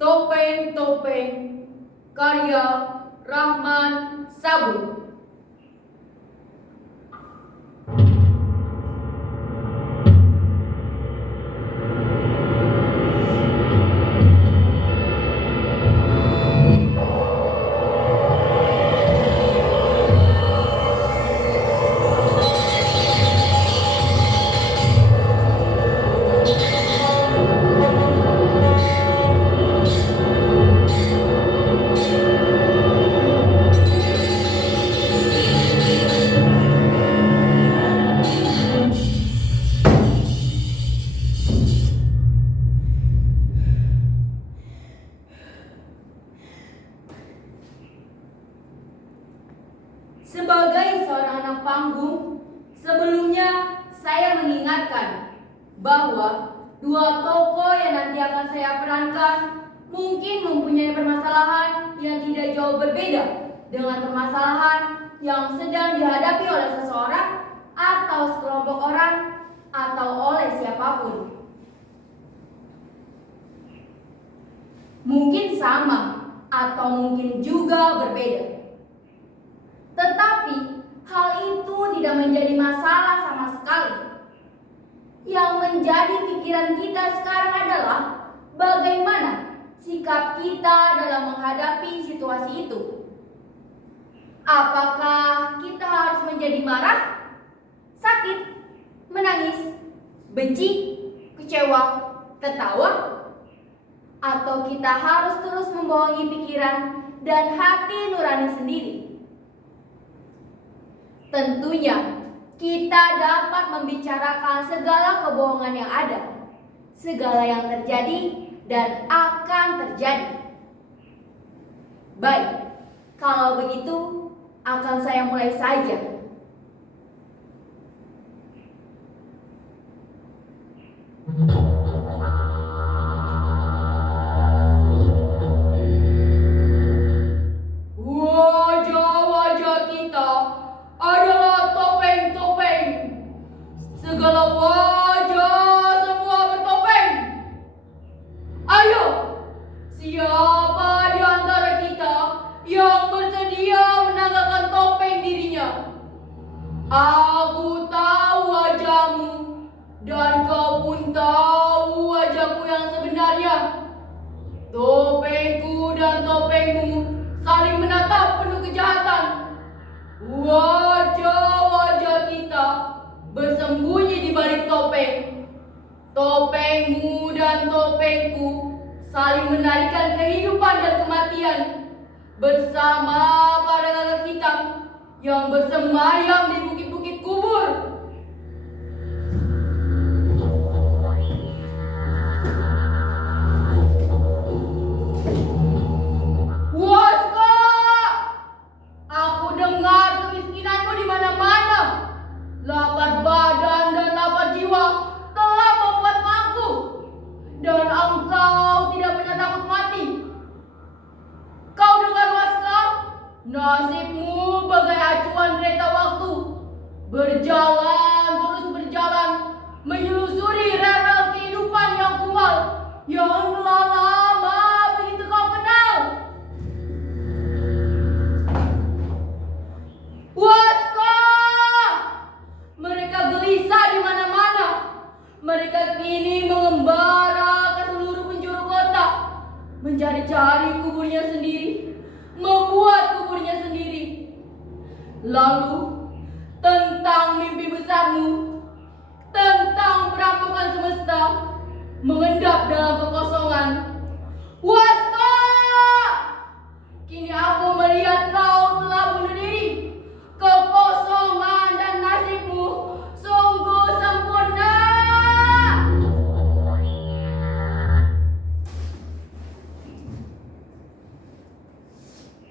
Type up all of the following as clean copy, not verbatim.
Topeng-Topeng karya Rahman Sabur. Sebagai seorang anak panggung, sebelumnya saya mengingatkan bahwa dua tokoh yang nanti akan saya perankan mungkin mempunyai permasalahan yang tidak jauh berbeda dengan permasalahan yang sedang dihadapi oleh seseorang atau sekelompok orang atau oleh siapapun. Mungkin sama atau mungkin juga berbeda. Tetapi hal itu tidak menjadi masalah sama sekali. Yang menjadi pikiran kita sekarang adalah bagaimana sikap kita dalam menghadapi situasi itu. Apakah kita harus menjadi marah, sakit, menangis, benci, kecewa, tertawa? Atau kita harus terus membohongi pikiran dan hati nurani sendiri? Tentunya kita dapat membicarakan segala kebohongan yang ada, segala yang terjadi dan akan terjadi. Baik, kalau begitu akan saya mulai saja. Wajah-wajah kita adalah topeng-topeng. Segala wajah semua bertopeng. Ayo, siapa di antara kita yang bersedia menanggalkan topeng dirinya? Aku tahu wajahmu dan kau pun tahu wajahku yang sebenarnya. Topengku dan topengmu saling menatap penuh kejahatan. Wajah-wajah kita bersembunyi di balik topeng. Topengmu dan topengku saling menarikan kehidupan dan kematian bersama para gagak hitam yang bersemayam di bukit-bukit kubur. Lapar badan dan lapar jiwa telah membuatmu angkuh, dan engkau tidak pernah takut mati. Kau dengar, Waska? Nasibmu bagai acuan kereta waktu, berjalan terus berjalan, menyelusuri rel kehidupan yang kumal, yang telah lama begitu kau kenal. Waska! Mereka gelisah di mana-mana. Mereka kini mengembara ke seluruh penjuru kota, mencari-cari kuburnya sendiri, membuat kuburnya sendiri. Lalu, tentang mimpi besarmu, tentang perampokan semesta, mengendap dalam kekosongan. Waska! Kini aku melihat kau telah bunuh diri. Kekosongan dan nasibmu sungguh sempurna.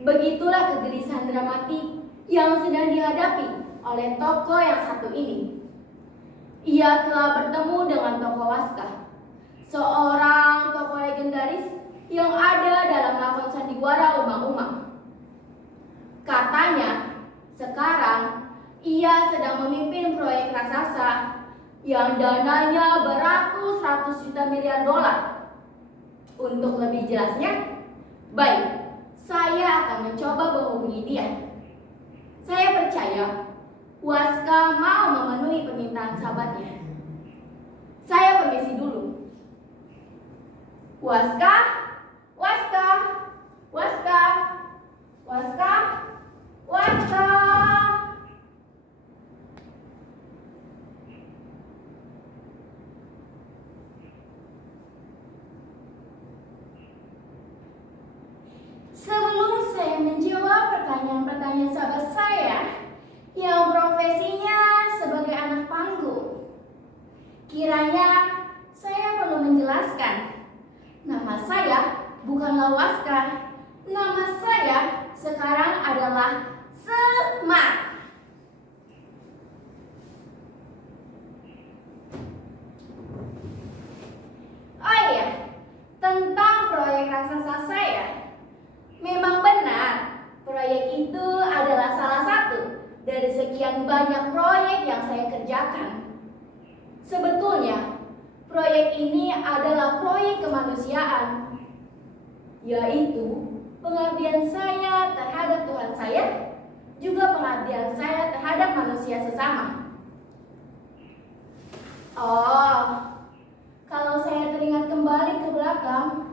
Begitulah kegelisahan dramatik yang sedang dihadapi oleh tokoh yang satu ini. Ia telah bertemu dengan tokoh Waska, seorang tokoh legendaris yang ada dalam lakon sandiwara Umang-Umang. Katanya, sekarang ia sedang memimpin proyek raksasa yang dananya beratus-ratus juta miliar dolar. Untuk lebih jelasnya, baik, saya akan mencoba menghubungi dia. Saya percaya Waska mau memenuhi permintaan sahabatnya. Saya permisi dulu. Waska, Waska, Waska, Waska, Waska. Sebelum saya menjawab pertanyaan-pertanyaan sahabat saya yang profesinya sebagai anak panggung, kiranya saya perlu menjelaskan, nama saya bukanlah Waska. Nama saya sekarang adalah Semar. Oh iya, tentang proyek raksasa saya. Memang benar, proyek itu adalah salah satu dari sekian banyak proyek yang saya kerjakan. Sebetulnya, proyek ini adalah proyek kemanusiaan, yaitu pengabdian saya terhadap Tuhan saya, juga pengabdian saya terhadap manusia sesama. Oh, kalau saya teringat kembali ke belakang,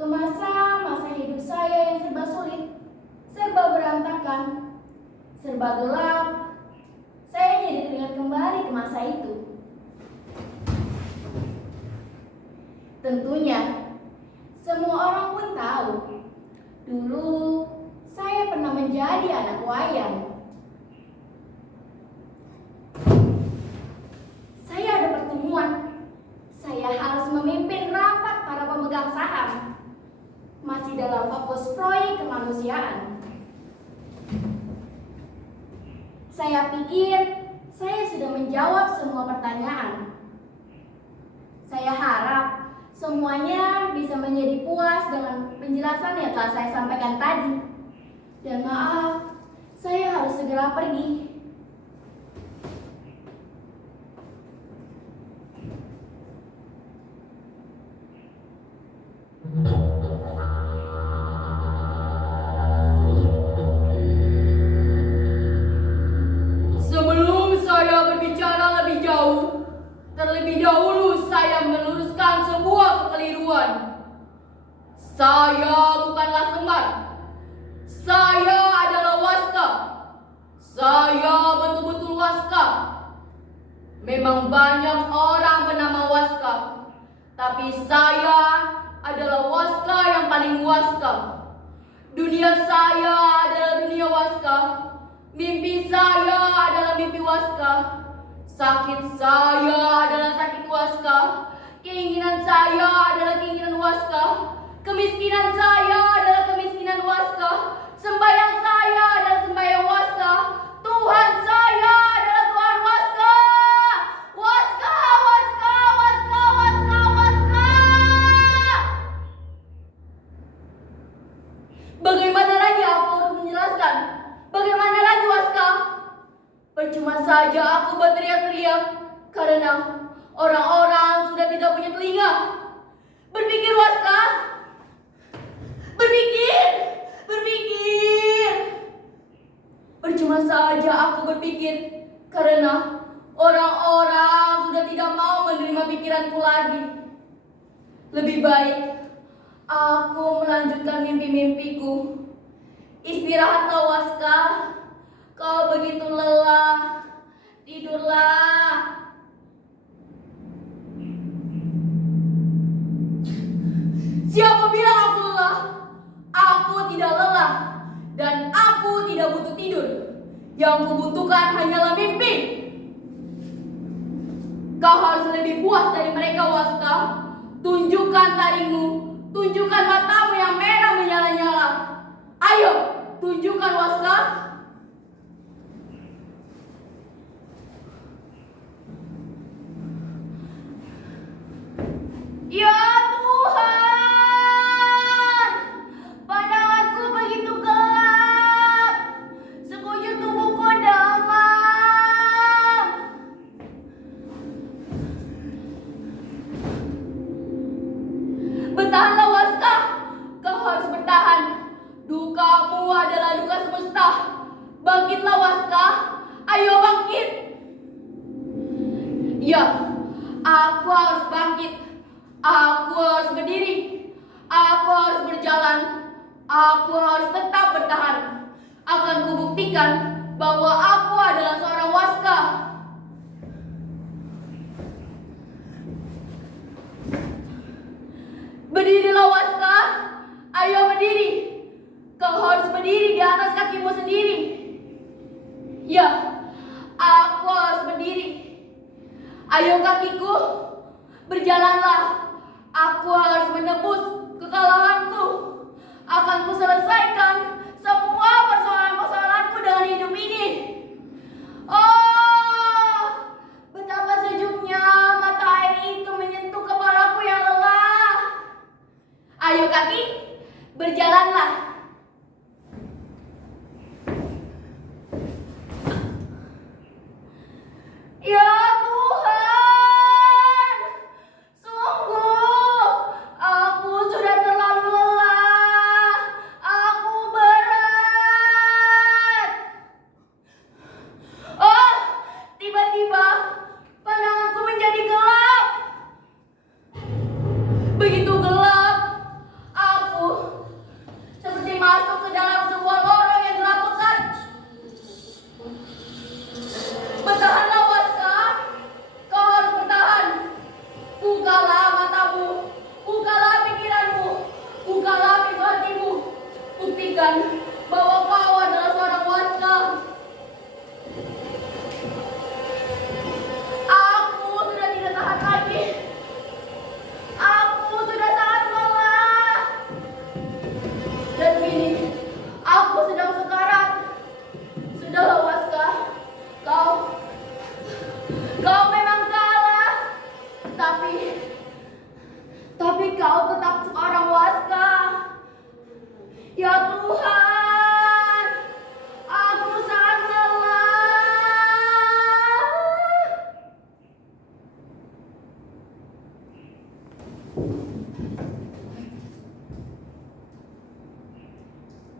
ke masa-masa hidup saya yang serba sulit, serba berantakan, serba gelap, saya jadi teringat kembali ke masa itu. Tentunya, semua orang pun tahu, dulu saya pernah menjadi anak wayang. Saya ada pertemuan, saya harus memimpin rapat para pemegang saham. Masih dalam fokus proyek kemanusiaan. Saya pikir saya sudah menjawab semua pertanyaan. Saya harap semuanya bisa menjadi puas dengan penjelasan yang telah saya sampaikan tadi. Dan maaf, saya harus segera pergi. Sebelum saya berbicara lebih jauh, terlebih dahulu saya meluruskan sebuah kekeliruan. Saya bukanlah Semar. Saya adalah Waska. Saya betul-betul Waska. Memang banyak orang bernama Waska, tapi saya adalah Waska yang paling Waska. Dunia saya adalah dunia Waska. Mimpi saya adalah mimpi Waska. Sakit saya adalah sakit Waska. Keinginan saya adalah keinginan Waska. Kemiskinan saya adalah kemiskinan Waska. Sembahyang saya adalah sembahyang Waska. Tuhan saya adalah Tuhan Waska. Waska, Waska, Waska, Waska, Waska. Bagaimana lagi aku harus menjelaskan? Bagaimana lagi, Waska? Percuma saja aku berteriak-teriak karena orang-orang sudah tidak punya telinga. Berpikir, Waska. Berpikir. Berpikir. Percuma saja aku berpikir karena orang-orang sudah tidak mau menerima pikiranku lagi. Lebih baik aku melanjutkan mimpi-mimpiku. Istirahatlah, Waska. Kau begitu lelah. Tidurlah. Siapa bilang aku lelah? Aku tidak lelah. Dan aku tidak butuh tidur. Yang kubutuhkan hanyalah mimpi. Kau harus lebih puas dari mereka, Waska. Tunjukkan taringmu. Tunjukkan matamu yang merah menyala-nyala. Ayo, tunjukkan, Waska. Ya Tuhan, pandanganku begitu gelap, sekujur tubuhku demam. Bertahanlah, Waska. Bangkitlah Waska, ayo bangkit. Ya, aku harus bangkit. Aku harus berdiri. Aku harus berjalan. Aku harus tetap bertahan. Akan kubuktikan bahwa aku adalah seorang Waska. Berdirilah Waska, ayo berdiri. Kau harus berdiri di atas kakimu sendiri. Ya, aku harus berdiri. Ayo kakiku, berjalanlah. Aku harus menebus kekalahanku. Akan kuselesaikan semua persoalan-persoalanku dengan hidup ini. Oh, betapa sejuknya mata air itu menyentuh kepalaku yang lelah. Ayo kaki, berjalanlah. Ya Tuhan, sungguh aku sudah terlalu lelah. Aku berat. Oh, tiba-tiba pandanganku menjadi gelap. Begitu gelap, aku seperti masuk ke dalam sebuah lorong yang gelap pekat. Bertahanlah Waska, kau harus bertahan. Bukalah matamu, bukalah pikiranmu, bukalah pintu hatimu. Buktikan bahwa kau adalah seorang Waska. Aku sudah tidak tahan lagi. Aku sudah sangat lelah. Dan kini aku sedang sekarat. Sudahlah Waska, kau memang kalah. Tapi kau tetap seorang Waska. Ya Tuhan, aku sangat lelah.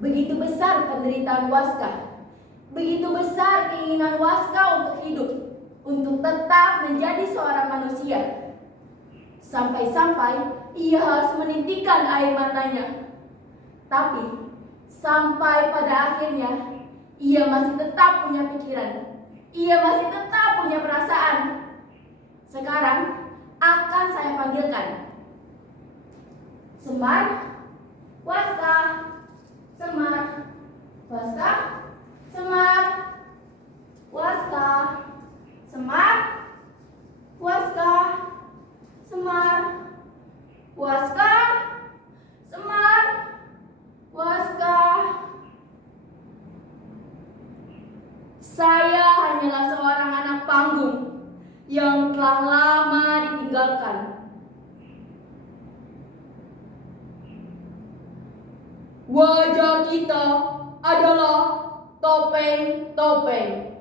Begitu besar penderitaan Waska. Begitu besar keinginan Waska untuk hidup, untuk tetap menjadi seorang manusia. Sampai-sampai ia harus menitikkan air matanya. Tapi sampai pada akhirnya ia masih tetap punya pikiran. Ia masih tetap punya perasaan. Sekarang akan saya panggilkan. Semar, Waska, Semar, Waska, Semar, Waska, Semar, Waska, Semar, Waska, Semar, Waska. Saya hanyalah seorang anak panggung yang telah lama ditinggalkan. Wajah kita adalah topeng-topeng.